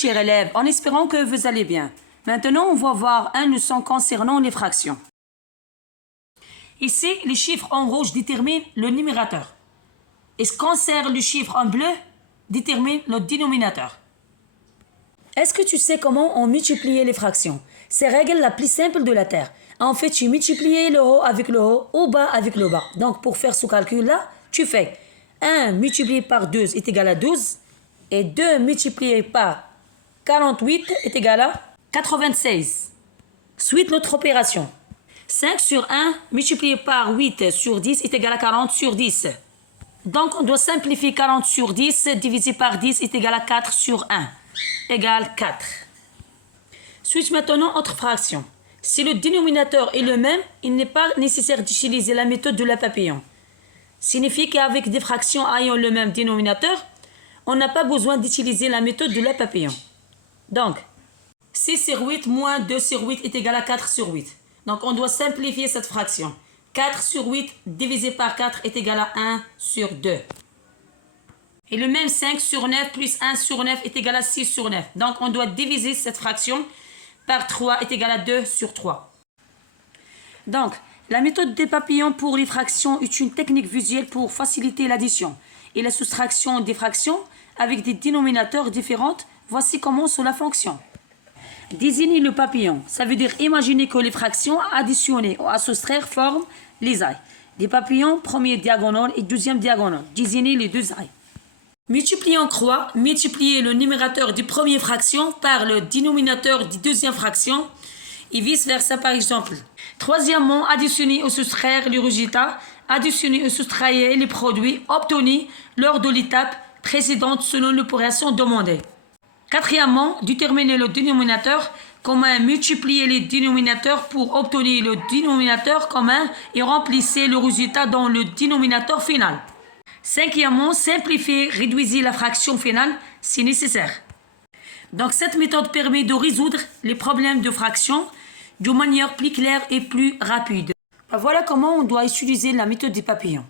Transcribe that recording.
chers élèves, en espérant que vous allez bien. Maintenant, on va voir un leçon concernant les fractions. Ici, les chiffres en rouge déterminent le numérateur. Et ce qui concerne le chiffre en bleu détermine le dénominateur. Est-ce que tu sais comment on multiplie les fractions? C'est la règle la plus simple de la Terre. En fait, tu multiplies le haut avec le haut, au bas avec le bas. Donc, pour faire ce calcul-là, tu fais 1 multiplié par 2 est égal à 12 et 2 multiplié par 48 est égal à 96. Suite notre opération. 5 sur 1 multiplié par 8 sur 10 est égal à 40 sur 10. Donc, on doit simplifier 40 sur 10 divisé par 10 est égal à 4 sur 1 égale 4. Switch maintenant autre fraction. Si le dénominateur est le même, il n'est pas nécessaire d'utiliser la méthode de la papillon. Signifie qu'avec des fractions ayant le même dénominateur, on n'a pas besoin d'utiliser la méthode de la papillon. Donc, 6 sur 8 moins 2 sur 8 est égal à 4 sur 8. Donc, on doit simplifier cette fraction. 4 sur 8 divisé par 4 est égal à 1 sur 2. Et le même 5 sur 9 plus 1 sur 9 est égal à 6 sur 9. Donc, on doit diviser cette fraction par 3 est égal à 2 sur 3. Donc, la méthode des papillons pour les fractions est une technique visuelle pour faciliter l'addition et la soustraction des fractions avec des dénominateurs différents. Voici comment cela fonctionne. Désigner le papillon, ça veut dire imaginer que les fractions additionnées ou à soustraire forment les ailes. Des papillons, premier diagonale et deuxième diagonale. Désigner les deux ailes. Multiplier en croix, multiplier le numérateur du premier fraction par le dénominateur du deuxième fraction et vice-versa par exemple. Troisièmement, additionner ou soustraire les résultats, additionner ou soustraire les produits obtenus lors de l'étape précédente selon l'opération demandée. Quatrièmement, déterminer le dénominateur commun, multiplier les dénominateurs pour obtenir le dénominateur commun et remplissez le résultat dans le dénominateur final. Cinquièmement, simplifier, réduisez la fraction finale si nécessaire. Donc cette méthode permet de résoudre les problèmes de fraction d'une manière plus claire et plus rapide. Voilà comment on doit utiliser la méthode des papillons.